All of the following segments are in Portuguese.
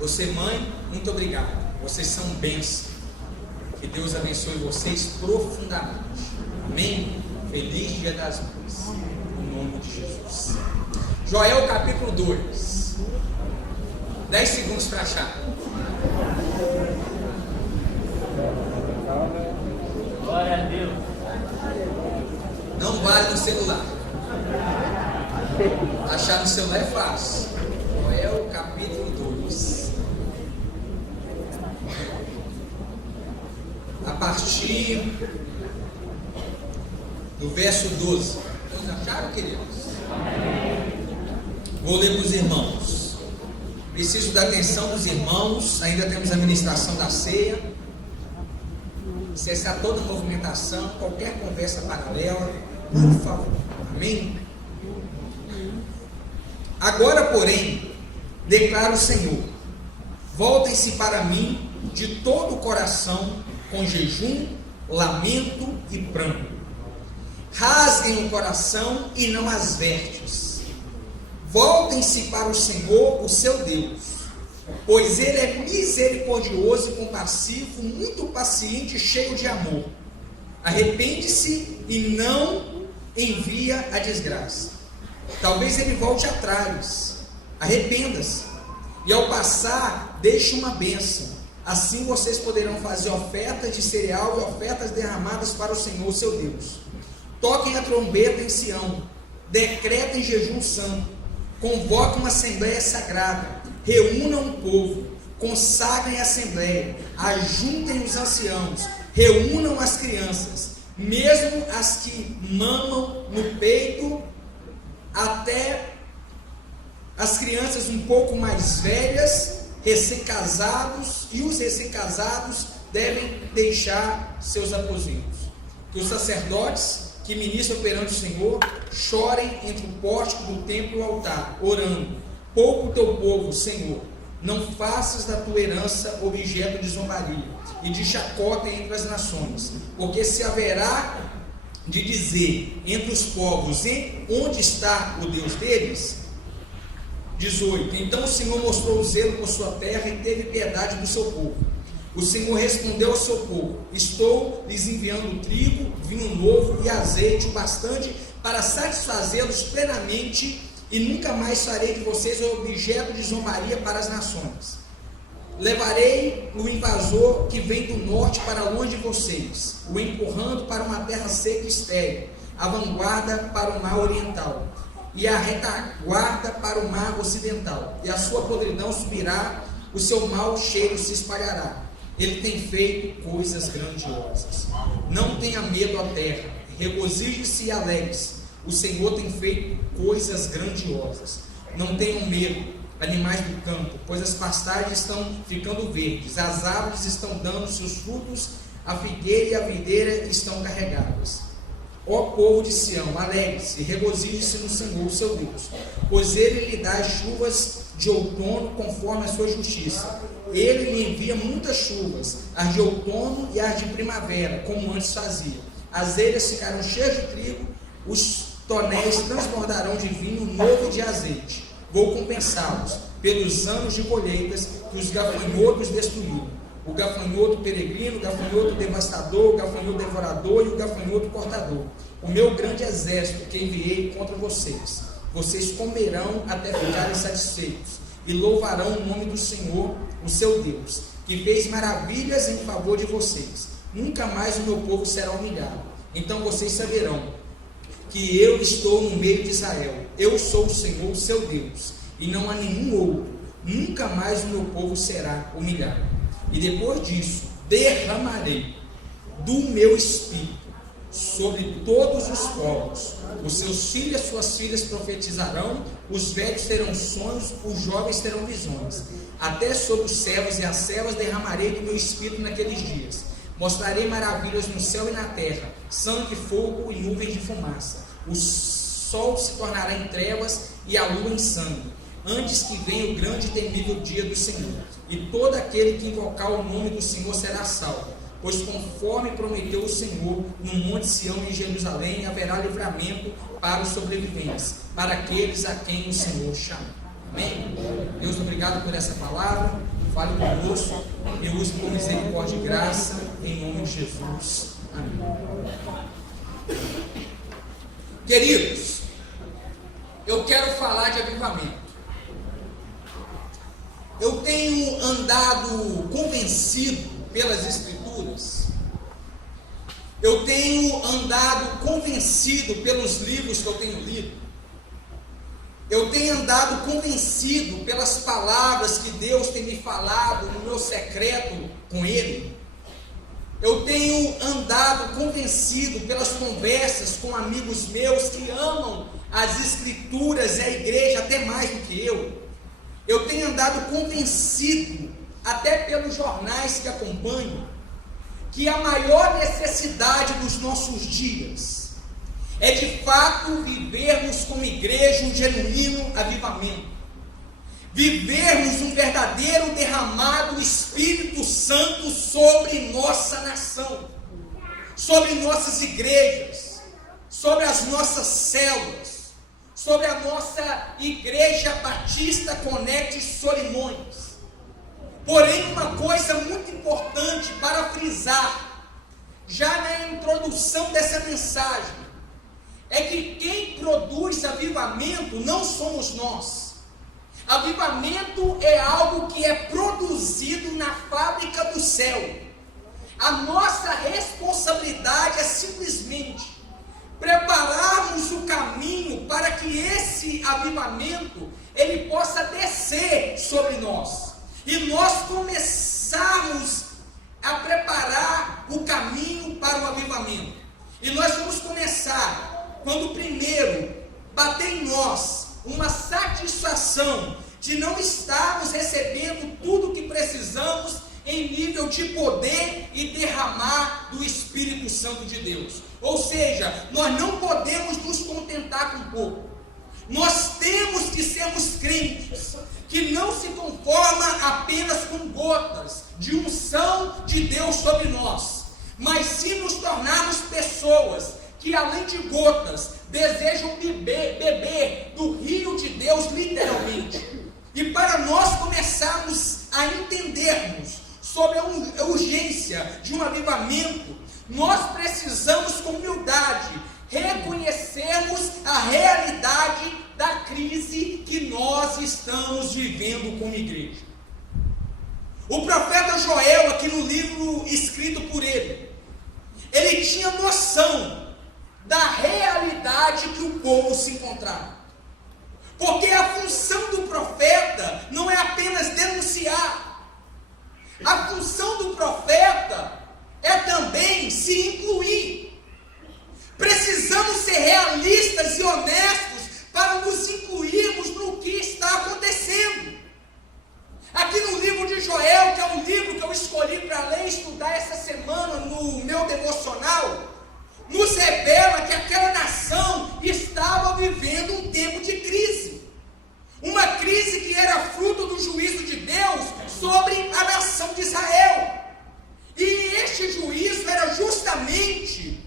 Você, mãe, muito obrigado. Vocês são bênção. Que Deus abençoe vocês profundamente. Amém? Feliz Dia das Mães. Em nome de Jesus. Joel capítulo 2. 10 segundos para achar. Glória a Deus. Não vale no celular. Achar no celular é fácil. Joel capítulo 2. A partir do verso 12. Vocês acharam, queridos? Vou ler para os irmãos. Preciso da atenção dos irmãos. Ainda temos a ministração da ceia. Cessar toda movimentação, qualquer conversa paralela, por favor. Amém? Agora, porém, declara o Senhor: voltem-se para mim de todo o coração, com jejum, lamento e pranto. Rasguem o coração e não as vestes. Voltem-se para o Senhor, o seu Deus, pois Ele é misericordioso e compassivo, muito paciente e cheio de amor. Arrepende-se e não envia a desgraça. Talvez Ele volte atrás. Arrependa-se. E ao passar, deixe uma bênção. Assim vocês poderão fazer ofertas de cereal e ofertas derramadas para o Senhor, seu Deus. Toquem a trombeta em Sião. Decretem jejum santo. Convoquem uma assembleia sagrada. Reúnam o povo. Consagrem a assembleia. Ajuntem os anciãos. Reúnam as crianças, mesmo as que mamam no peito, até as crianças um pouco mais velhas, recém-casados, e os recém-casados devem deixar seus aposentos. Que os sacerdotes que ministram perante o Senhor chorem entre o pórtico do templo e o altar, orando: poupa o teu povo, Senhor, não faças da tua herança objeto de zombaria e de chacota entre as nações, porque se haverá de dizer entre os povos: onde está o Deus deles? 18. Então o Senhor mostrou zelo por sua terra e teve piedade do seu povo. O Senhor respondeu ao seu povo: estou lhes enviando trigo, vinho novo e azeite o bastante para satisfazê-los plenamente, e nunca mais farei de vocês objeto de zombaria para as nações. Levarei o invasor que vem do norte para longe de vocês, o empurrando para uma terra seca e estéril, a vanguarda para o mar oriental, e a retaguarda para o mar ocidental, e a sua podridão subirá, o seu mau cheiro se espalhará. Ele tem feito coisas grandiosas. Não tenha medo, a terra, regozije-se e alegre-se. O Senhor tem feito coisas grandiosas. Não tenham medo, animais do campo, pois as pastagens estão ficando verdes, as árvores estão dando seus frutos, a figueira e a videira estão carregadas. Ó povo de Sião, alegre-se e regozije-se no Senhor, o seu Deus, pois Ele lhe dá as chuvas de outono conforme a sua justiça. Ele lhe envia muitas chuvas, as de outono e as de primavera, como antes fazia. As eiras ficarão cheias de trigo, os tonéis transbordarão de vinho novo e de azeite. Vou compensá-los pelos anos de colheitas que os gafanhotos destruíram. O gafanhoto peregrino, o gafanhoto devastador, o gafanhoto devorador e o gafanhoto cortador. O meu grande exército que enviei contra vocês. Vocês comerão até ficarem satisfeitos e louvarão o nome do Senhor, o seu Deus, que fez maravilhas em favor de vocês. Nunca mais o meu povo será humilhado. Então vocês saberão que eu estou no meio de Israel. Eu sou o Senhor, o seu Deus, e não há nenhum outro. Nunca mais o meu povo será humilhado. E depois disso, derramarei do meu espírito sobre todos os povos. Os seus filhos e as suas filhas profetizarão, os velhos terão sonhos, os jovens terão visões. Até sobre os servos e as servas derramarei do meu espírito naqueles dias. Mostrarei maravilhas no céu e na terra, sangue, fogo e nuvens de fumaça. O sol se tornará em trevas e a lua em sangue, antes que venha o grande e temível dia do Senhor. E todo aquele que invocar o nome do Senhor será salvo. Pois conforme prometeu o Senhor, no monte Sião e em Jerusalém haverá livramento para os sobreviventes, para aqueles a quem o Senhor chama. Amém? Deus, obrigado por essa palavra. Fale conosco e use com misericórdia e graça, em nome de Jesus. Amém. Queridos, eu quero falar de avivamento. Eu tenho andado convencido pelas Escrituras. Eu tenho andado convencido pelos livros que eu tenho lido. Eu tenho andado convencido pelas palavras que Deus tem me falado no meu secreto com Ele. Eu tenho andado convencido pelas conversas com amigos meus que amam as Escrituras e a igreja até mais do que eu. Eu tenho andado convencido, até pelos jornais que acompanho, que a maior necessidade dos nossos dias é de fato vivermos como igreja um genuíno avivamento. Vivermos um verdadeiro derramado do Espírito Santo sobre nossa nação, sobre nossas igrejas, sobre as nossas células, sobre a nossa Igreja Batista Conecte Solimões. Porém, uma coisa muito importante para frisar, já na introdução dessa mensagem, é que quem produz avivamento não somos nós. Avivamento é algo que é produzido na fábrica do céu. A nossa responsabilidade é simplesmente prepararmos o caminho para que esse avivamento ele possa descer sobre nós. E nós começarmos a preparar o caminho para o avivamento. E nós vamos começar quando primeiro bater em nós uma satisfação de não estarmos recebendo tudo o que precisamos em nível de poder e derramar do Espírito Santo de Deus. Ou seja, nós não podemos nos contentar com pouco. Nós temos que sermos crentes que não se conforma apenas com gotas de unção de Deus sobre nós, mas sim nos tornarmos pessoas que além de gotas desejam beber do rio de Deus literalmente. E para nós começarmos a entendermos sobre a urgência de um avivamento, nós precisamos com humildade reconhecermos a realidade da crise que nós estamos vivendo como igreja. O profeta Joel, aqui no livro escrito por ele tinha noção da realidade que o povo se encontrava. Porque a função do profeta não é apenas denunciar. A função do profeta é também se incluir. Precisamos ser realistas e honestos para nos incluirmos no que está acontecendo. Aqui no livro de Joel, que é um livro que eu escolhi para ler e estudar essa semana no meu devocional, nos revela que aquela nação estava vivendo um tempo de crise. Uma crise que era fruto do juízo de Deus sobre a nação de Israel. E este juízo era justamente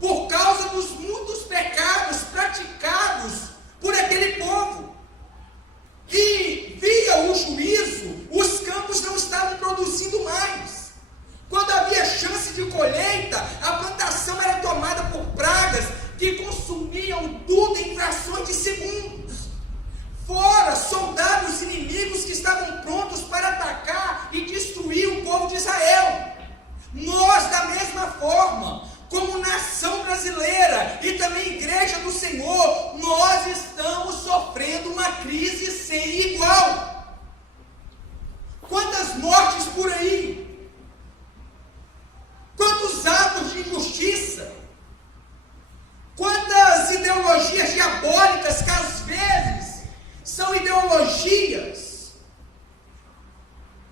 por causa dos muitos pecados praticados por aquele povo. E via o juízo, os campos não estavam produzindo mais. Quando havia chance de colheita, a plantação era tomada por pragas que consumiam tudo em frações de segundos. Fora soldados inimigos que estavam prontos para atacar e destruir o povo de Israel. Nós, da mesma forma, como nação brasileira e também igreja do Senhor, nós estamos sofrendo uma crise sem igual. Quantas mortes por aí? Quantos atos de injustiça? Quantas ideologias diabólicas que às vezes são ideologias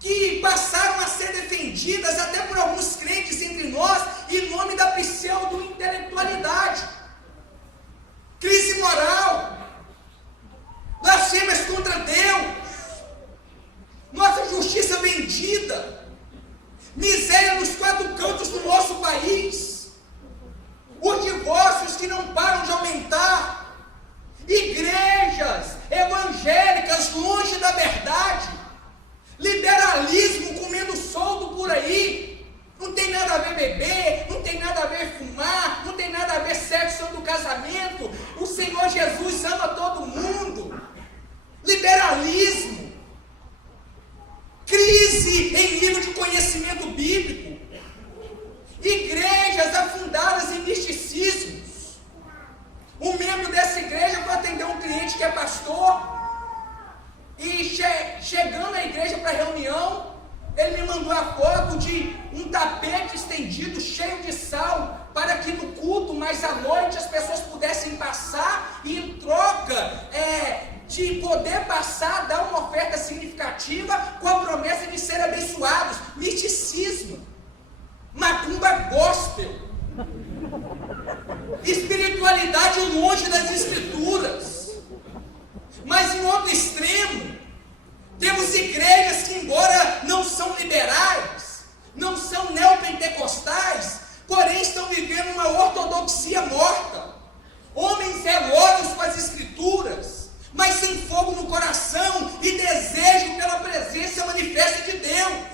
que passaram a ser defendidas até por alguns crentes entre nós em nome da pseudo-intelectualidade, crise moral, blasfêmias contra Deus, nossa justiça vendida, miséria nos quatro cantos do nosso país, os divórcios que não param de aumentar, igrejas evangélicas longe da verdade, liberalismo comendo solto por aí. Não tem nada a ver beber, não tem nada a ver fumar, não tem nada a ver sexo do casamento. O Senhor Jesus ama todo mundo. Liberalismo, crise em nível de conhecimento bíblico, igrejas afundadas em misticismos. Um membro dessa igreja foi atender um cliente que é pastor, e chegando à igreja para reunião, ele me mandou a foto de um tapete estendido, cheio de sal, para que no culto, mais à noite, as pessoas pudessem passar e em troca de poder passar, dar uma oferta significativa com a promessa de ser abençoados. Misticismo, macumba gospel, espiritualidade longe das escrituras. Mas em outro extremo, temos igrejas que, embora não são liberais, não são neopentecostais, porém estão vivendo uma ortodoxia morta. Homens zelosos com as escrituras, mas sem fogo no coração e desejo pela presença manifesta de Deus.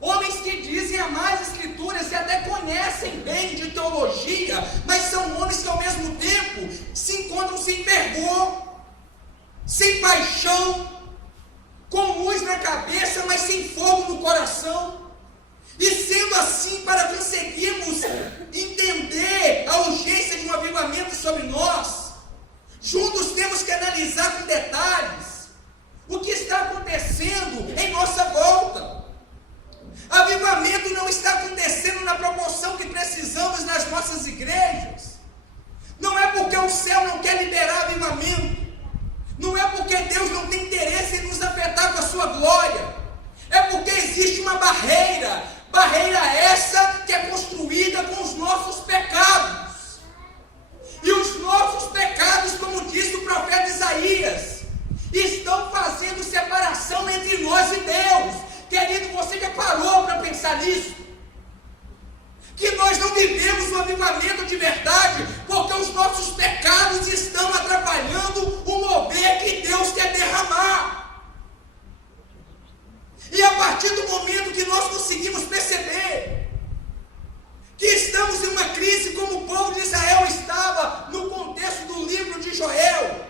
Homens que dizem amar as escrituras e até conhecem bem de teologia, mas são homens que ao mesmo tempo se encontram sem fervor, sem paixão, com luz na cabeça, mas sem fogo no coração. E sendo assim, para conseguirmos entender a urgência de um avivamento sobre nós, juntos temos que analisar com detalhes o que está acontecendo em nossa volta. Avivamento não está acontecendo na proporção que precisamos nas nossas igrejas. Não é porque o céu não quer liberar avivamento, não é porque Deus não tem interesse em nos afetar com a sua glória, é porque existe uma barreira essa que é construída com os nossos pecados. E os nossos pecados, como disse o profeta Isaías, estão fazendo separação entre nós e Deus. Querido, você já parou para pensar nisso? Que nós não vivemos um avivamento de verdade, porque os nossos pecados estão atrapalhando o mover que Deus quer derramar. E a partir do momento que nós conseguimos perceber que estamos em uma crise como o povo de Israel estava no contexto do livro de Joel,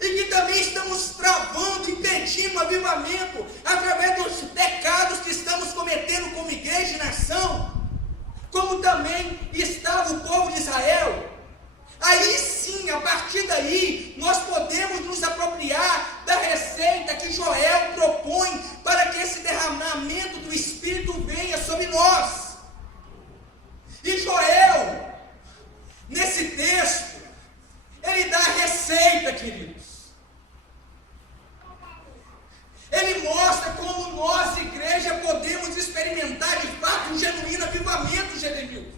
e que também estamos travando, impedindo o avivamento através dos pecados que estamos cometendo como igreja e nação, como também estava o povo de Israel, aí sim, a partir daí, nós podemos nos apropriar da receita que Joel propõe para que esse derramamento do Espírito venha sobre nós. E Joel, nesse texto, ele dá a receita, queridos. Ele mostra como nós, igreja, podemos experimentar de fato um genuíno avivamento, Jeremias.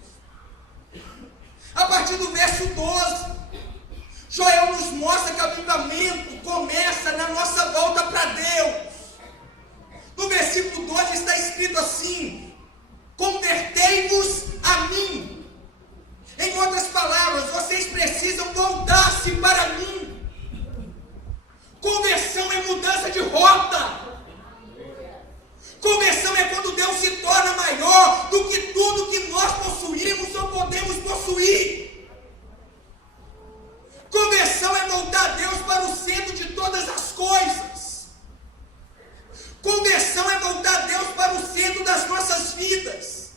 A partir do verso 12, Joel nos mostra que o avivamento começa na nossa volta para Deus. No versículo 12 está escrito assim: convertei-vos a mim. Em outras palavras, vocês precisam voltar-se para mim. Conversão é mudança de rota. Conversão é quando Deus se torna maior do que tudo que nós possuímos ou podemos possuir. Conversão é voltar Deus para o centro de todas as coisas. Conversão é voltar Deus para o centro das nossas vidas.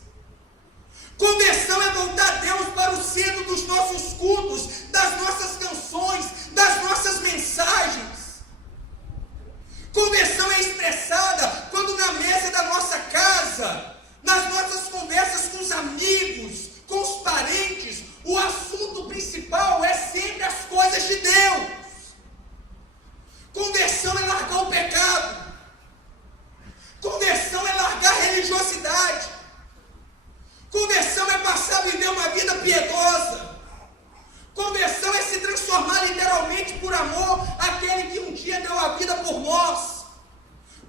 Conversão é voltar Deus para o centro dos nossos cultos, das nossas canções, das nossas mensagens. Conversão é expressada quando na mesa da nossa casa, nas nossas conversas com os amigos, com os parentes, o assunto principal é sempre as coisas de Deus. Conversão é largar o pecado. Conversão é largar a religiosidade. Conversão é passar a viver uma vida piedosa. Conversão é se transformar literalmente por amor àquele que um dia deu a vida por nós.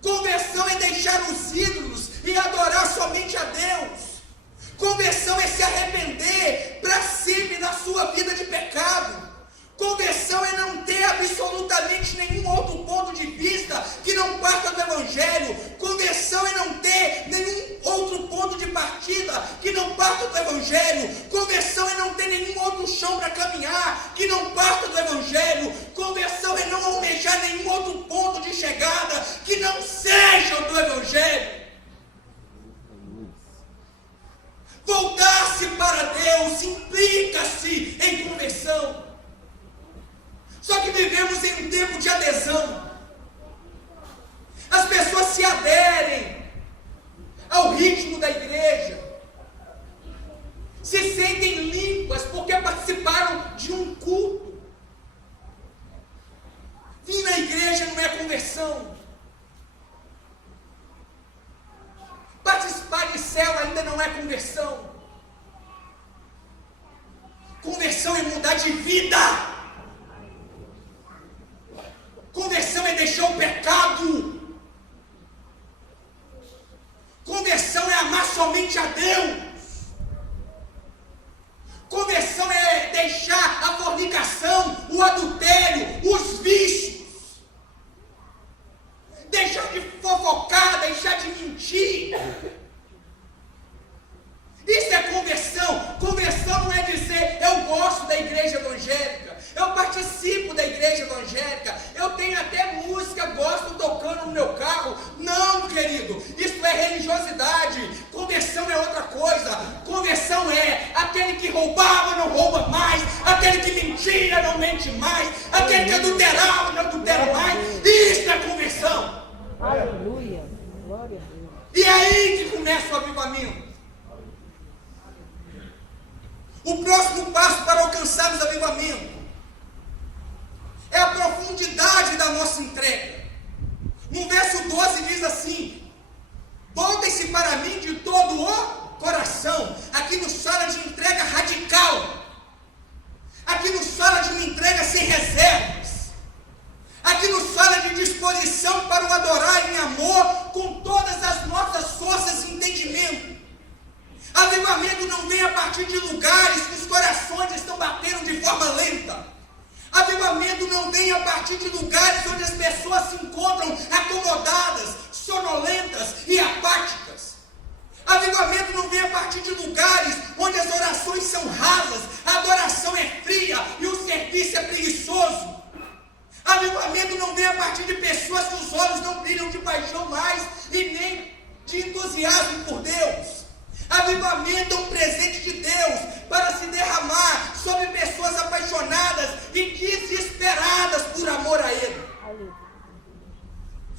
Conversão é deixar os ídolos e adorar somente a Deus. Conversão é se arrepender para sempre da sua vida de pecado. Conversão é não ter absolutamente nenhum outro ponto de vista que não parta do Evangelho. Conversão é não ter nenhum outro ponto de partida que não parta do Evangelho. Conversão é não ter nenhum outro chão para caminhar que não parta do Evangelho. Conversão é não almejar nenhum outro ponto de chegada que não seja o do Evangelho. Voltar-se para Deus implica-se em conversão. Só que vivemos em um tempo de adesão. As pessoas se aderem ao ritmo da igreja, se sentem limpas porque participaram de um culto. Vir na igreja não é conversão. Participar de célula ainda não é conversão. Conversão é mudar de vida. Conversão é deixar o pecado. Conversão é amar somente a Deus. Conversão é deixar a fornicação, o adultério, os vícios. Deixar de fofocar, deixar de mentir. Isso é conversão. Conversão não é dizer eu gosto da igreja evangélica, eu participo da igreja evangélica, eu tenho até música, gosto tocando no meu carro. Não, querido, isso é religiosidade. Conversão é outra coisa. Conversão é aquele que roubava não rouba mais, aquele que mentia não mente mais, aquele que adulterava não adultera mais. Isso é conversão. Aleluia, glória a Deus. E é aí que começa o avivamento. O próximo passo para alcançarmos o avivamento é a profundidade da nossa entrega. No verso 12 diz assim: voltem-se para mim de todo o coração. Aqui nos fala de entrega radical. Aqui nos fala de uma entrega sem reservas. Aqui nos fala de disposição para o adorar em amor com todas as nossas forças e entendimento. Avivamento não vem a partir de lugares que os corações estão batendo de forma lenta. Avivamento não vem a partir de lugares onde as pessoas se encontram acomodadas, sonolentas e apáticas. Avivamento não vem a partir de lugares onde as orações são rasas, a adoração é fria e o serviço é preguiçoso. Avivamento não vem a partir de pessoas que os olhos não brilham de paixão mais e nem de entusiasmo por Deus. Avivamento é um presente de Deus para se derramar sobre pessoas apaixonadas e desesperadas por amor a Ele.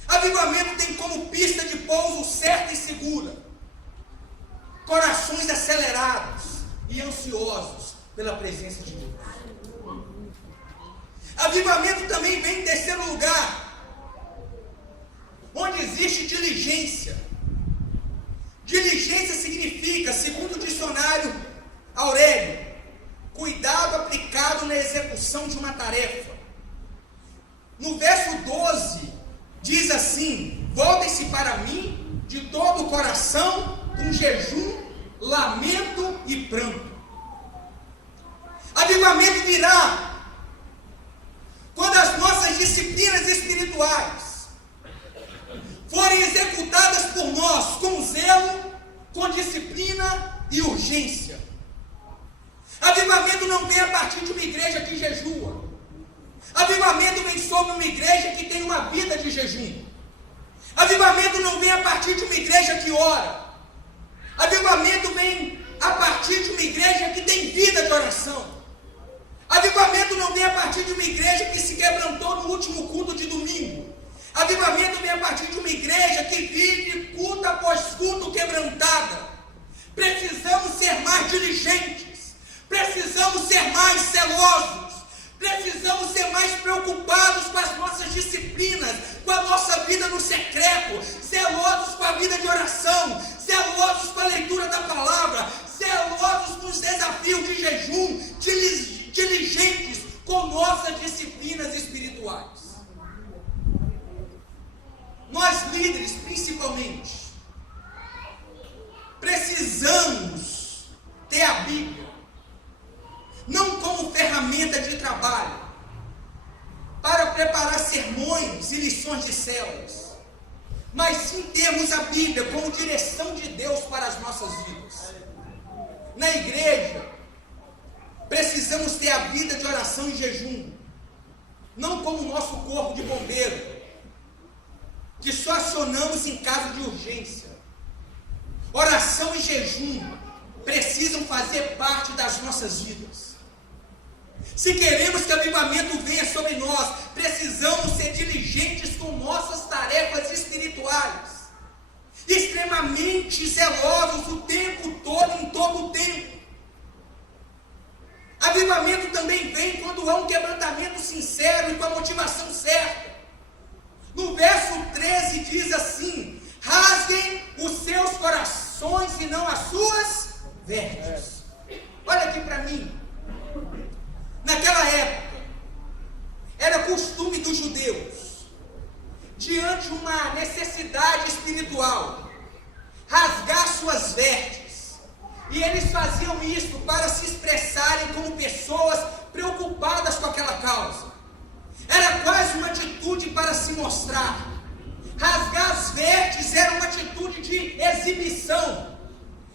Avivamento tem como pista de pouso certa e segura corações acelerados e ansiosos pela presença de Deus. Avivamento também vem em terceiro lugar, onde existe diligência. Diligência significa, segundo o dicionário Aurélio, cuidado aplicado na execução de uma tarefa. No verso 12, diz assim: voltem-se para mim de todo o coração, com jejum, lamento e pranto. Avivamento virá quando as nossas disciplinas espirituais forem executadas por nós com zelo, com disciplina e urgência. Avivamento não vem a partir de uma igreja que jejua. Avivamento vem sobre uma igreja que tem uma vida de jejum. Avivamento não vem a partir de uma igreja que ora. Avivamento vem a partir de uma igreja que tem vida de oração. Avivamento não vem a partir de uma igreja que se quebrantou no último culto de domingo. Avivamento vem a partir de uma igreja que vive culto após culto quebrantada. Precisamos ser mais diligentes. Precisamos ser mais zelosos. Precisamos ser mais preocupados com as nossas disciplinas, com a nossa vida no secreto, zelosos com a vida de oração, zelosos com a leitura da palavra, zelosos com os desafios de jejum, diligentes com nossas disciplinas espirituais. Nós líderes, principalmente, precisamos ter a Bíblia não como ferramenta de trabalho, sim termos a Bíblia como direção de Deus para as nossas vidas. Na igreja, precisamos ter a vida de oração e jejum, não como o nosso corpo de bombeiro, que só acionamos em caso de urgência. Oração e jejum precisam fazer parte das nossas vidas. Se queremos que o avivamento venha sobre nós, precisamos ser diligentes com nossas tarefas espirituais, extremamente zelosos o tempo todo, em todo o tempo. Avivamento também vem quando há um quebrantamento sincero e com a motivação certa. No verso 13 diz assim: rasguem os seus corações e não as suas vestes. Olha aqui para mim. Naquela época, era costume dos judeus, diante de uma necessidade espiritual, rasgar suas vestes. E eles faziam isso para se expressarem como pessoas preocupadas com aquela causa. Era quase uma atitude para se mostrar. Rasgar as vestes era uma atitude de exibição.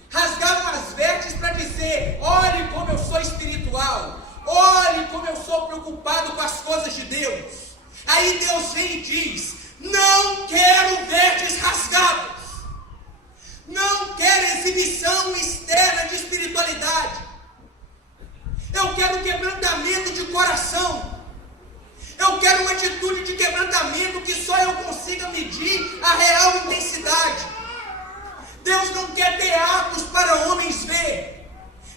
Rasgavam as vestes para dizer: olhe como eu sou espiritual, olhe como eu sou preocupado com as coisas de Deus. Aí Deus vem e diz: não quero vestes rasgadas, não quero exibição externa de espiritualidade. Eu quero quebrantamento de coração. Eu quero uma atitude de quebrantamento que só eu consiga medir a real intensidade. Deus não quer teatros para homens ver.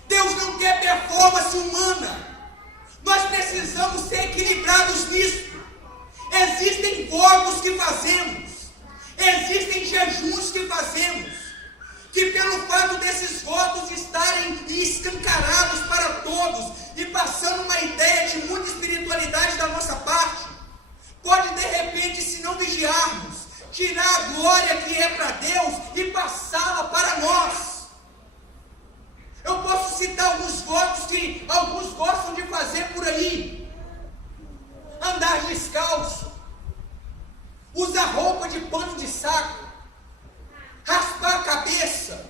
Deus não quer performance humana. Nós precisamos ser equilibrados nisso. Existem votos que fazemos, existem jejuns que fazemos, que pelo fato desses votos estarem escancarados para todos e passando uma ideia de muita espiritualidade da nossa parte, pode de repente, se não vigiarmos, tirar a glória que é para Deus e passá-la para nós. Eu posso citar alguns votos que alguns gostam de fazer por aí: andar descalço, usar roupa de pano de saco, raspar a cabeça,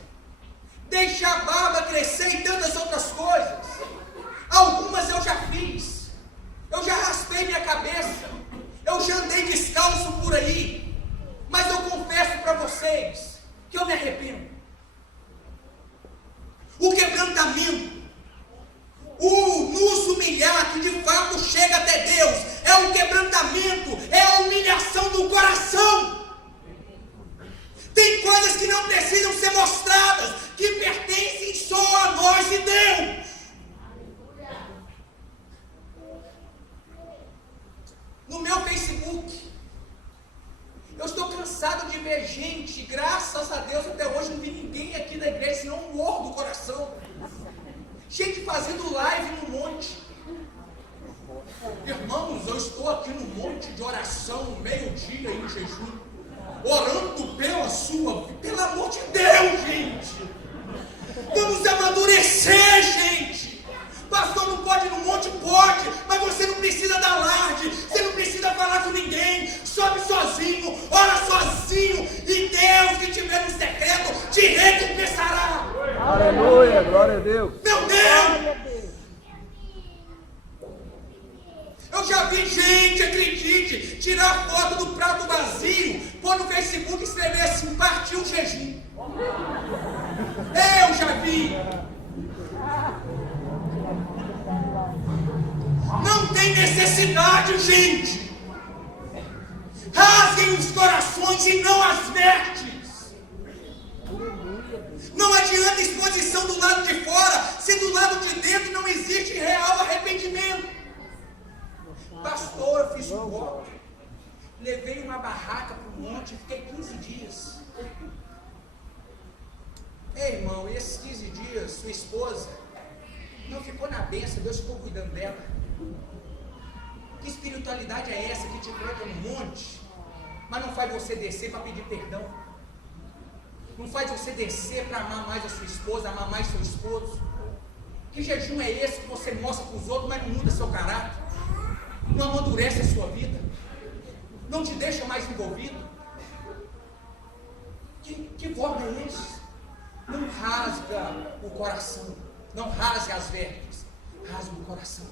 deixar a barba crescer e tantas outras coisas. Algumas eu já fiz. Eu já raspei minha cabeça, eu já andei descalço por aí, mas eu confesso para vocês que eu me arrependo. O quebrantamento, o nos humilhar, que de fato chega até Deus, é um quebrantamento, é a humilhação do coração. Tem coisas que não precisam ser mostradas, que pertencem só a nós e Deus. No meu Facebook, eu estou cansado de ver gente, graças a Deus até hoje não vi ninguém aqui da igreja, senão um morro do coração. Gente fazendo live no monte. Irmãos, eu estou aqui no monte de oração, meio-dia em jejum, orando pela sua vida. Pelo amor de Deus, gente. Vamos amadurecer, gente. Pastor, não pode ir no monte? Pode, mas você não precisa dar alarde, você não precisa falar com ninguém. Sobe sozinho, ora sozinho, e Deus que estiver no secreto te recompensará. Aleluia, glória a Deus. Meu Deus! Eu já vi gente, acredite, tirar foto do prato vazio, pôr no Facebook e escrever assim: partiu o jejum. Eu já vi. Não tem necessidade, gente. Rasguem os corações e não as vestes. Não adianta exposição do lado de fora, se do lado de dentro não existe real arrependimento. Pastor, eu fiz um voto, levei uma barraca para o monte e fiquei 15 dias. Ei, irmão, e esses 15 dias, sua esposa não ficou na bênção, Deus ficou cuidando dela. Que espiritualidade é essa que te coloca no monte, mas não faz você descer para pedir perdão? Não faz você descer para amar mais a sua esposa, amar mais seu esposo? Que jejum é esse que você mostra para os outros, mas não muda seu caráter? Não amadurece a sua vida? Não te deixa mais envolvido? Que voto é esse? Não rasga o coração, não rasga as vestes, rasga o coração.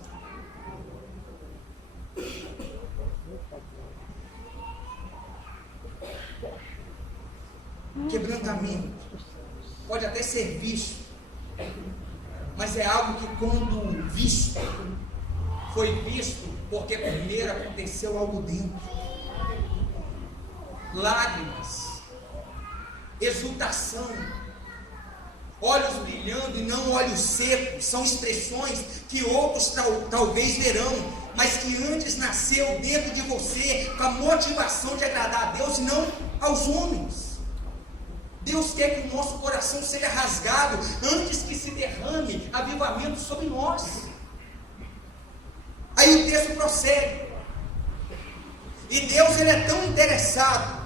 Quebrantamento pode até ser visto, mas é algo que, quando visto, foi visto porque primeiro aconteceu algo dentro. Lágrimas, exultação, olhos brilhando e não olhos secos, são expressões que outros talvez verão, mas que antes nasceu dentro de você com a motivação de agradar a Deus e não aos homens. Deus quer que o nosso coração seja rasgado antes que se derrame avivamento sobre nós. Aí o texto prossegue. E Deus, ele é tão interessado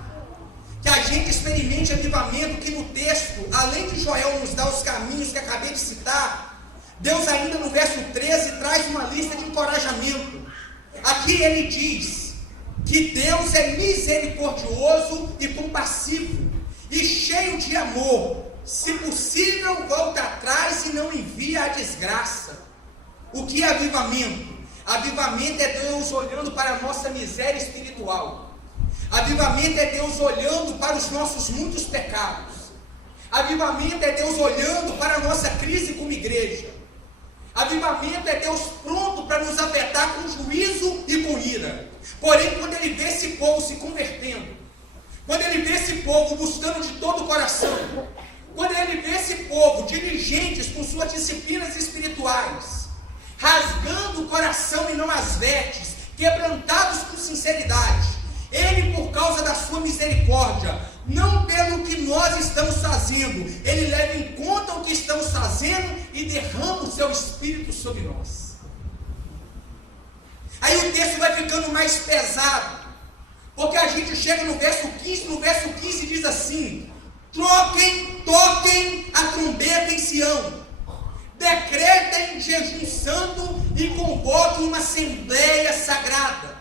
que a gente experimente avivamento, que no texto, além de Joel nos dar os caminhos que acabei de citar, Deus ainda no verso 13 traz uma lista de encorajamento. Aqui ele diz que Deus é misericordioso e compassivo e cheio de amor, se possível volta atrás e não envia a desgraça. O que é avivamento? Avivamento é Deus olhando para a nossa miséria espiritual. Avivamento é Deus olhando para os nossos muitos pecados. Avivamento é Deus olhando para a nossa crise como igreja. Avivamento é Deus pronto para nos afetar com juízo e com ira. Porém, quando Ele vê esse povo se convertendo, quando Ele vê esse povo buscando de todo o coração, quando Ele vê esse povo diligentes com suas disciplinas espirituais, rasgando o coração e não as vestes, quebrantados com sinceridade, Ele, por causa da sua misericórdia, não pelo que nós estamos fazendo, Ele leva em conta o que estamos fazendo e derrama o seu Espírito sobre nós. Aí o texto vai ficando mais pesado, porque a gente chega no verso 15 diz assim: toquem a trombeta em Sião, decretem jejum santo e convoquem uma assembleia sagrada.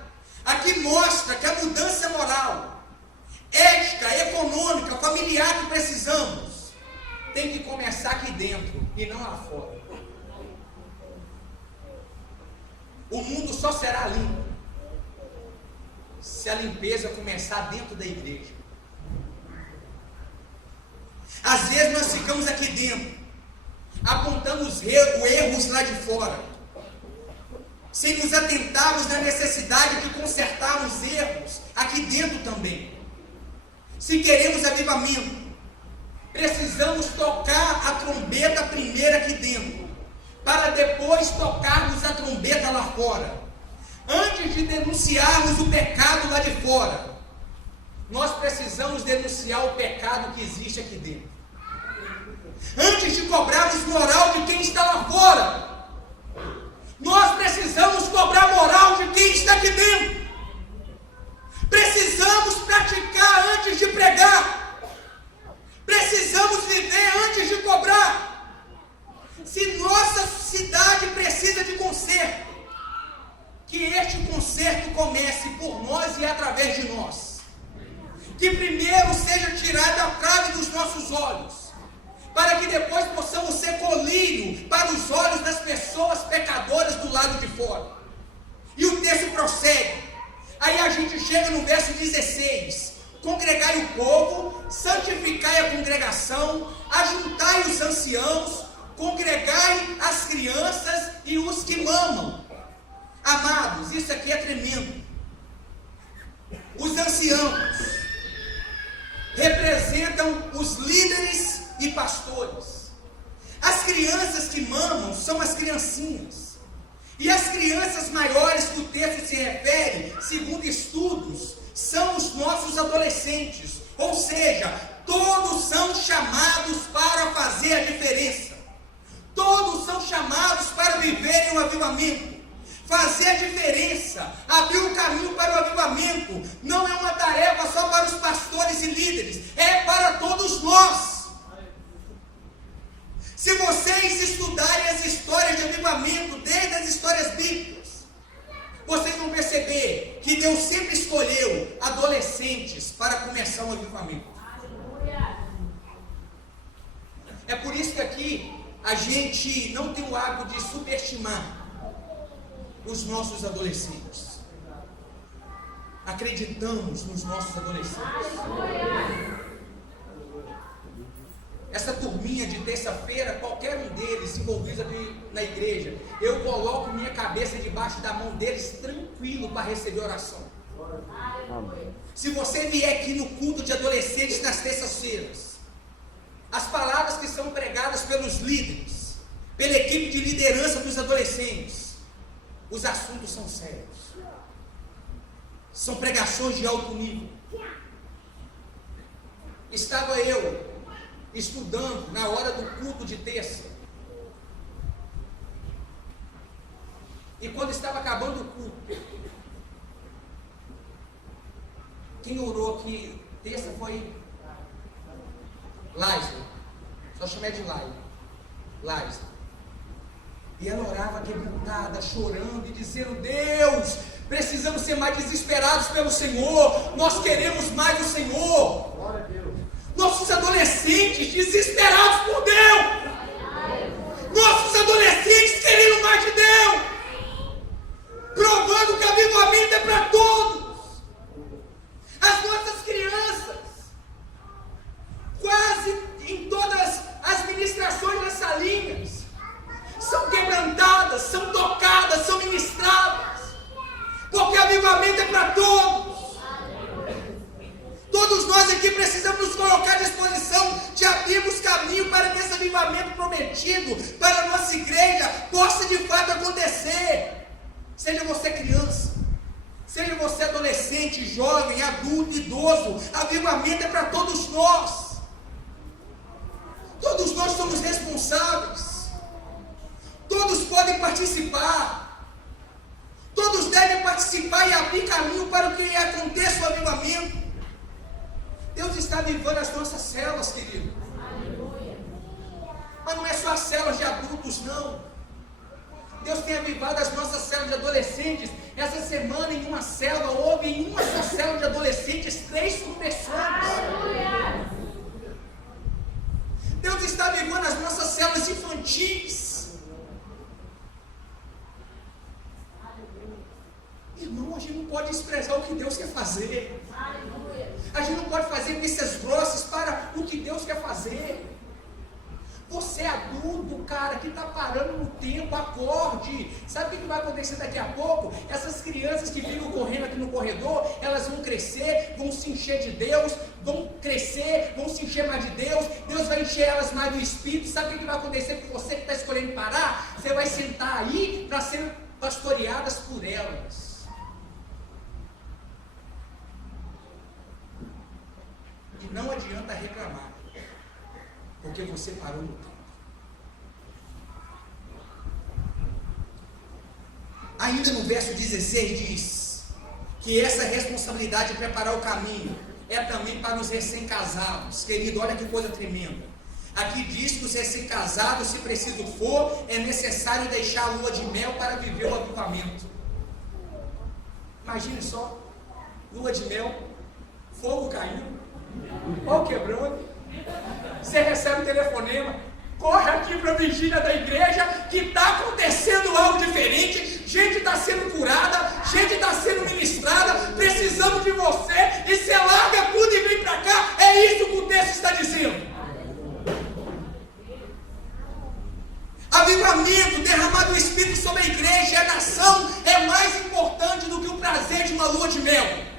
Aqui mostra que a mudança moral, ética, econômica, familiar que precisamos, tem que começar aqui dentro e não lá fora. O mundo só será limpo se a limpeza começar dentro da igreja. Às vezes nós ficamos aqui dentro, apontando os erros lá de fora, sem nos atentarmos na necessidade de consertarmos erros aqui dentro também. Se queremos avivamento, precisamos tocar a trombeta primeiro aqui dentro, para depois tocarmos a trombeta lá fora. Antes de denunciarmos o pecado lá de fora, nós precisamos denunciar o pecado que existe aqui dentro. Antes de cobrarmos moral de quem está lá fora, nós precisamos cobrar moral de quem está aqui dentro. Precisamos praticar antes de pregar. Precisamos viver antes de cobrar. Se nossa cidade precisa de conserto, que este conserto comece por nós e através de nós. Que primeiro seja tirada a trave dos nossos olhos, para que depois possamos ser colírio para os olhos das pessoas pecadoras do lado de fora. E o texto prossegue. Aí a gente chega no verso 16. Congregai o povo, santificai a congregação, ajuntai os anciãos, congregai as crianças e os que mamam. Amados, isso aqui é tremendo. Os anciãos representam os líderes e pastores. As crianças que mamam são as criancinhas. E as crianças maiores que o texto se refere, segundo estudos, são os nossos adolescentes. Ou seja, todos são chamados para fazer a diferença. Todos são chamados para viverem o avivamento. Fazer a diferença, abrir o caminho para o avivamento, não é uma tarefa só para os pastores e líderes, é para todos nós. Se vocês estudarem as histórias de avivamento, desde as histórias bíblicas, vocês vão perceber que Deus sempre escolheu adolescentes para começar um avivamento. aqui, a gente não tem o hábito de subestimar os nossos adolescentes. Acreditamos nos nossos adolescentes. Essa turminha de terça-feira, qualquer um deles envolvido aqui na igreja, eu coloco minha cabeça debaixo da mão deles, tranquilo, para receber oração. Se você vier aqui no culto de adolescentes nas terças-feiras, as palavras que são pregadas pelos líderes, pela equipe de liderança dos adolescentes, os assuntos são sérios. São pregações de alto nível. Estava eu estudando na hora do culto de terça. E quando estava acabando o culto, quem orou aqui terça foi Laisa. Só chamei de Laisa. E ela orava quebrantada, chorando e dizendo: Deus, precisamos ser mais desesperados pelo Senhor. Nós queremos mais do Senhor. Glória a Deus. Nossos adolescentes desesperados por Deus. Nossos adolescentes querendo mais de Deus. Provando que avivamento é para todos. As nossas crianças, quase em todas as ministrações das salinhas, são quebrantadas, são tocadas, são ministradas. Porque avivamento é para todos. Todos nós aqui precisamos nos colocar à disposição de abrirmos caminho para que esse avivamento prometido para a nossa igreja possa de fato acontecer. Seja você criança, seja você adolescente, jovem, adulto, idoso, avivamento é para todos nós. Todos nós somos responsáveis. Todos podem participar. Todos devem participar e abrir caminho para que aconteça o avivamento. Deus está avivando as nossas células, querido. Mas não é só as células de adultos, não. Deus tem avivado as nossas células de adolescentes. Essa semana, em uma célula, houve em uma só célula de adolescentes 3 conversões. Deus está avivando as nossas células infantis. Irmão, a gente não pode desprezar o que Deus quer fazer. A gente não pode fazer vistas grossas para o que Deus quer fazer. Você é adulto, cara, que está parando no tempo, acorde. Sabe o que vai acontecer daqui a pouco? Essas crianças que ficam correndo aqui no corredor, elas vão crescer, vão se encher de Deus, vão crescer, vão se encher mais de Deus. Deus vai encher elas mais do Espírito. Sabe o que vai acontecer com você que está escolhendo parar? Você vai sentar aí para ser pastoreadas por elas. E não adianta reclamar, porque você parou no tempo. Ainda no verso 16 diz que essa responsabilidade de preparar o caminho é também para os recém-casados. Querido, olha que coisa tremenda. Aqui diz que os recém-casados, se preciso for, é necessário deixar a lua de mel para viver o avivamento. Imagine só, lua de mel, fogo caindo, pau quebrando, você recebe um telefonema: corre aqui para a vigília da igreja que está acontecendo algo diferente, gente está sendo curada, gente está sendo ministrada, precisamos de você, e você larga tudo e vem para cá. É isso que o texto está dizendo. Avivamento, derramado do Espírito sobre a igreja e a nação é mais importante do que o prazer de uma lua de mel.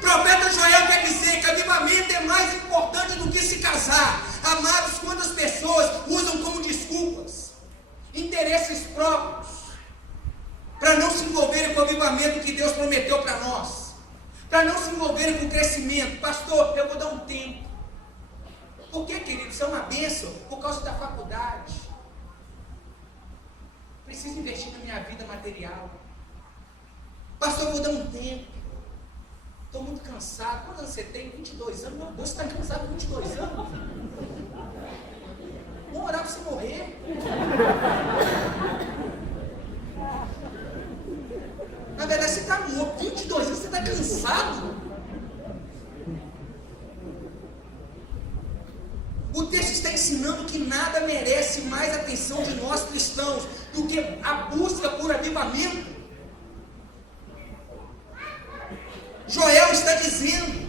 Profeta Joel quer dizer que avivamento é mais importante do que se casar. Amados, quantas pessoas usam como desculpas interesses próprios para não se envolverem com o avivamento que Deus prometeu para nós, para não se envolverem com o crescimento. Pastor, eu vou dar um tempo. Por que, querido? Isso é uma bênção por causa da faculdade. Preciso investir na minha vida material. Pastor, eu vou dar um tempo. Estou muito cansado. Quantos anos você tem? 22 anos. Meu Deus, você está cansado com 22 anos? Vou orar para você morrer. Na verdade, você está morto. 22 anos, você está cansado. O texto está ensinando que nada merece mais atenção de nós cristãos do que a busca por avivamento. Joel está dizendo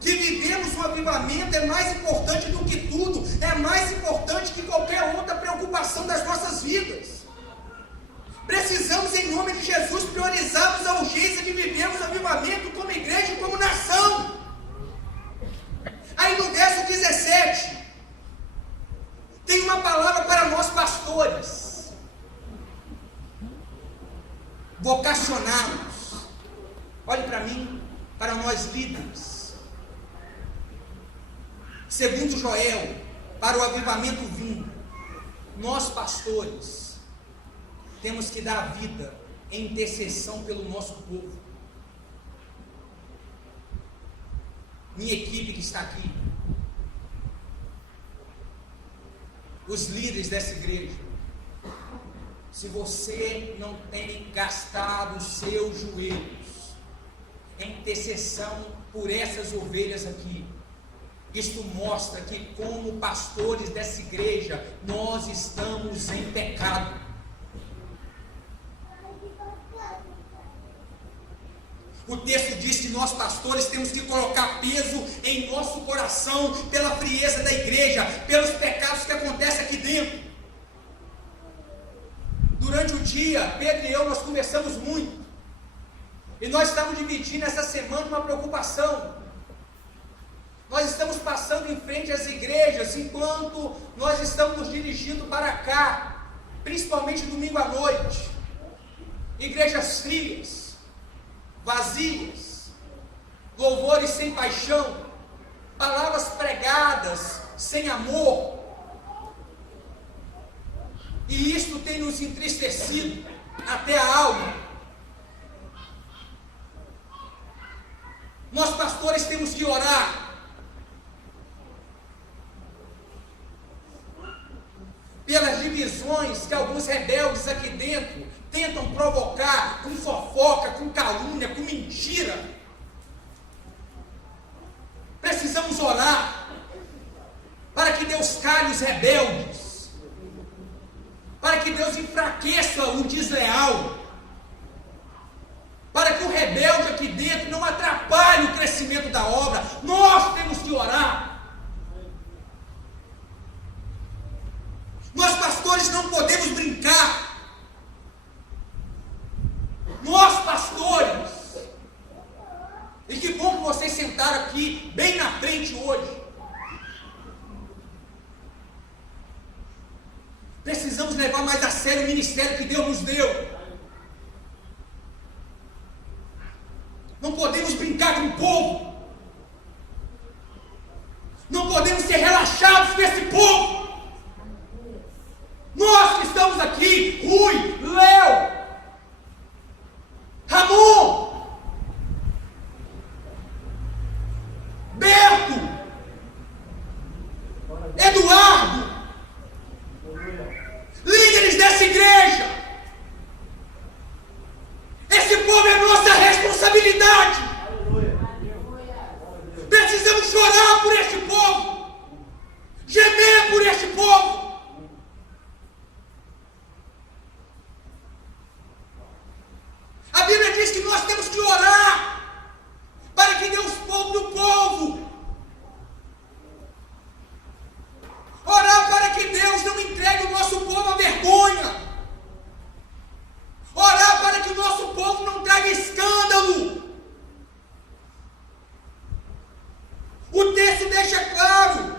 que vivemos um avivamento é mais importante do que tudo, é mais importante que qualquer outra preocupação das nossas vidas. Precisamos, em nome de Jesus, priorizarmos a urgência de vivermos avivamento como igreja e como nação. Aí no verso 17, tem uma palavra para nós pastores, vocacionados. Olhe para mim, para nós líderes. Segundo Joel, para o avivamento vindo, nós pastores temos que dar a vida em intercessão pelo nosso povo. Minha equipe que está aqui, os líderes dessa igreja, se você não tem gastado os seus joelhos em intercessão por essas ovelhas aqui, isto mostra que como pastores dessa igreja, nós estamos em pecado. O texto diz que nós pastores temos que colocar peso em nosso coração pela frieza da igreja, pelos pecados que acontecem aqui dentro. Durante o dia, Pedro e eu, nós conversamos muito. E nós estamos dividindo essa semana uma preocupação. Nós estamos passando em frente às igrejas, enquanto nós estamos nos dirigindo para cá, principalmente domingo à noite. Igrejas frias, vazias, louvores sem paixão, palavras pregadas sem amor, e isto tem nos entristecido até a alma. Nós pastores temos que orar pelas divisões que alguns rebeldes aqui dentro tentam provocar com fofoca, com calúnia, com mentira. Precisamos orar para que Deus cale os rebeldes, para que Deus enfraqueça o desleal, para que o rebelde aqui dentro não atrapalhe o crescimento da obra. Nós temos que orar. Nós pastores não podemos brincar. Nós pastores, e que bom que vocês sentaram aqui bem na frente hoje, precisamos levar mais a sério o ministério que Deus nos deu. Não podemos brincar com o povo, não podemos ser relaxados com esse povo. Nós que estamos aqui, Rui, Léo, Ramon, Berto, Eduardo, líderes dessa igreja, esse povo é nossa responsabilidade. Precisamos chorar por este povo, gemer por este povo. A Bíblia diz que nós temos que orar para que Deus poupe o povo. Orar para que Deus não entregue o nosso povo à vergonha. Orar para que o nosso povo não traga escândalo. O texto deixa claro,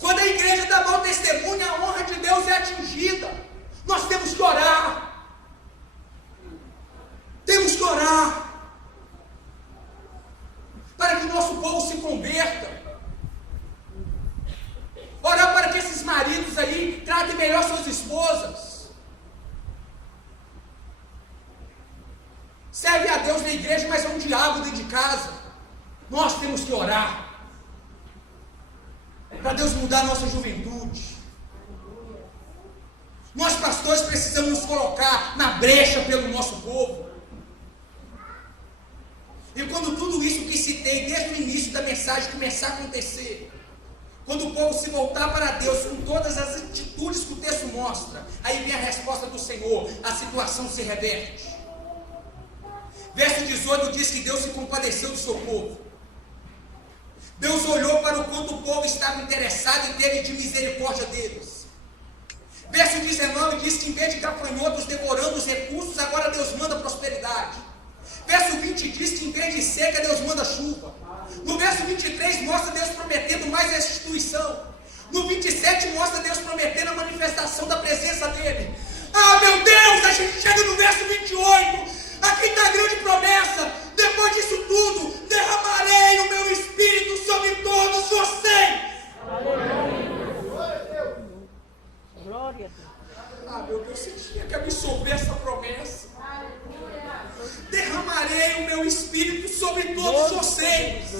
quando a igreja dá mau testemunho, a honra de Deus é atingida. Nós temos que orar. Temos que orar para que o nosso povo se converta. Orar para que esses maridos aí tratem melhor suas esposas. Serve a Deus na igreja, mas é um diabo dentro de casa. Nós temos que orar para Deus mudar a nossa juventude. Nós pastores precisamos nos colocar na brecha pelo nosso povo. E quando tudo isso que citei desde o início da mensagem começar a acontecer, quando o povo se voltar para Deus com todas as atitudes que o texto mostra, aí vem a resposta do Senhor, a situação se reverte. Verso 18 diz que Deus se compadeceu do seu povo. Deus olhou para o quanto o povo estava interessado e teve de misericórdia deles. Verso 19 diz que em vez de gafanhotos devorando os recursos, agora Deus manda prosperidade. Verso 20 diz que em vez de seca, Deus manda chuva. No verso 23 mostra Deus prometendo mais restituição. No 27 mostra Deus prometendo a manifestação da presença dele. Ah, meu Deus, a gente chega no verso 28. Aqui está a grande promessa. Depois disso tudo, derramarei o meu espírito sobre todos vocês. Glória a Deus. Ah, meu Deus, você tinha que absorver essa promessa. Derramarei o meu espírito sobre todos vocês.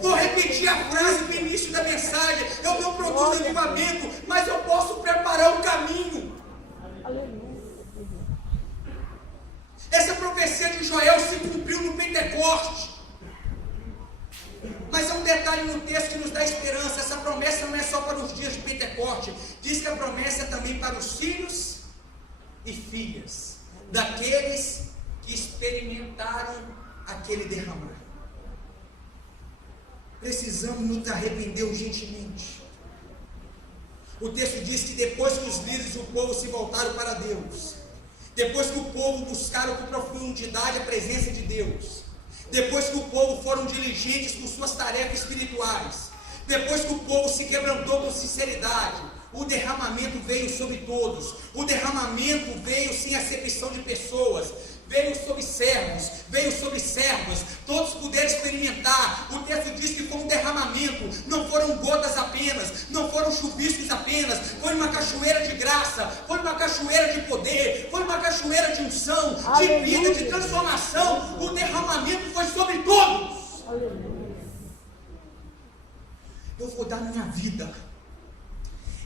Vou repetir a frase no início da mensagem. Eu não produzo avivamento, mas eu posso preparar o caminho. Essa profecia de Joel se cumpriu no Pentecoste. Mas há um detalhe no texto que nos dá esperança. Essa promessa não é só para os dias de Pentecoste. Diz que a promessa é também para os filhos e filhas daqueles que experimentaram aquele derramar. Precisamos nos arrepender urgentemente. O texto diz que depois que os líderes do povo se voltaram para Deus, depois que o povo buscaram com profundidade a presença de Deus, depois que o povo foram diligentes com suas tarefas espirituais, depois que o povo se quebrantou com sinceridade, o derramamento veio sobre todos. O derramamento veio sem acepção de pessoas, veio sobre servos, veio sobre servas, todos puderam experimentar. O texto diz que foi um derramamento, não foram gotas apenas, não foram chuviscos apenas, foi uma cachoeira de graça, foi uma cachoeira de poder, foi uma cachoeira de unção, de vida, de transformação. O derramamento foi sobre todos. Eu vou dar minha vida,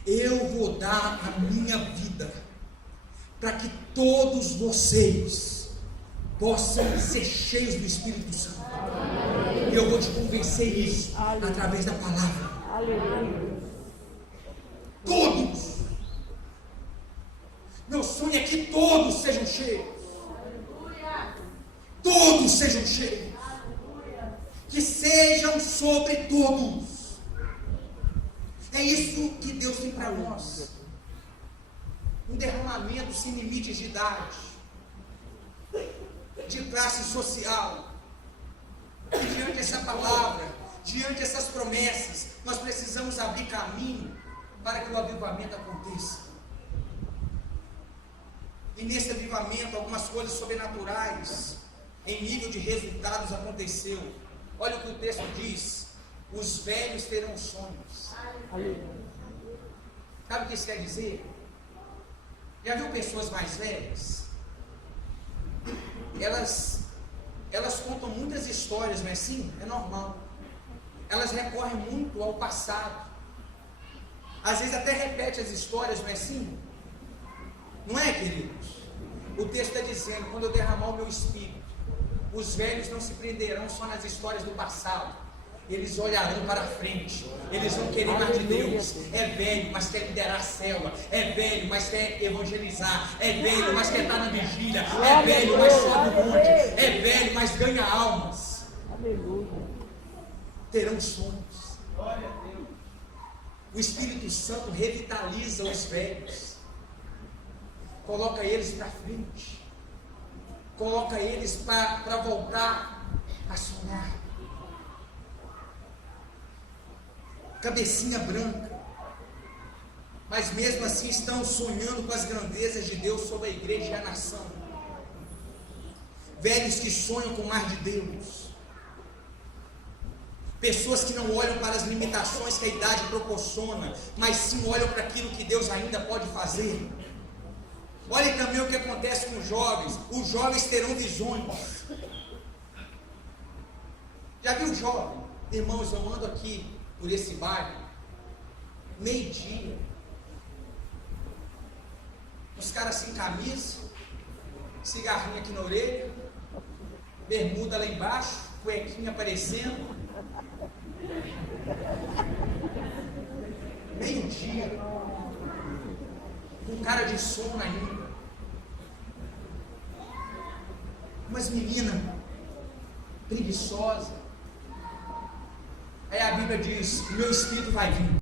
eu vou dar a minha vida, para que todos vocês possam ser cheios do Espírito Santo. E eu vou te convencer isso através da palavra. Todos. Meu sonho é que todos sejam cheios. Todos sejam cheios. Que sejam sobre todos. É isso que Deus tem para nós. Um derramamento sem limites de idade, de classe social. E diante dessa palavra, diante dessas promessas, nós precisamos abrir caminho para que o avivamento aconteça. E nesse avivamento, algumas coisas sobrenaturais, em nível de resultados, aconteceu. Olha o que o texto diz: os velhos terão sonhos. Sabe o que isso quer dizer? Já viu pessoas mais velhas? Elas contam muitas histórias, não é assim? É normal. Elas recorrem muito ao passado. Às vezes até repete as histórias, não é assim? Não é, queridos? O texto está dizendo: quando eu derramar o meu espírito, os velhos não se prenderão só nas histórias do passado. Eles olharão para frente, eles vão querer mais de Deus. É velho, mas quer liderar a célula. É velho, mas quer evangelizar. É velho, mas quer estar na vigília. É velho, mas sobe o monte. É velho, mas ganha almas. Terão sonhos. O Espírito Santo revitaliza os velhos, coloca eles para frente, coloca eles para voltar a sonhar. Cabecinha branca, mas mesmo assim estão sonhando com as grandezas de Deus sobre a igreja e a nação. Velhos que sonham com mais de Deus, pessoas que não olham para as limitações que a idade proporciona, mas sim olham para aquilo que Deus ainda pode fazer. Olhem também o que acontece com os jovens terão visões. Já viu jovem? Irmãos, eu ando aqui por esse bairro, meio-dia, os caras sem camisa, cigarrinho aqui na orelha, bermuda lá embaixo, cuequinha aparecendo. dia, com cara de sono ainda. Umas meninas preguiçosas. Aí a Bíblia diz: o meu espírito vai vir.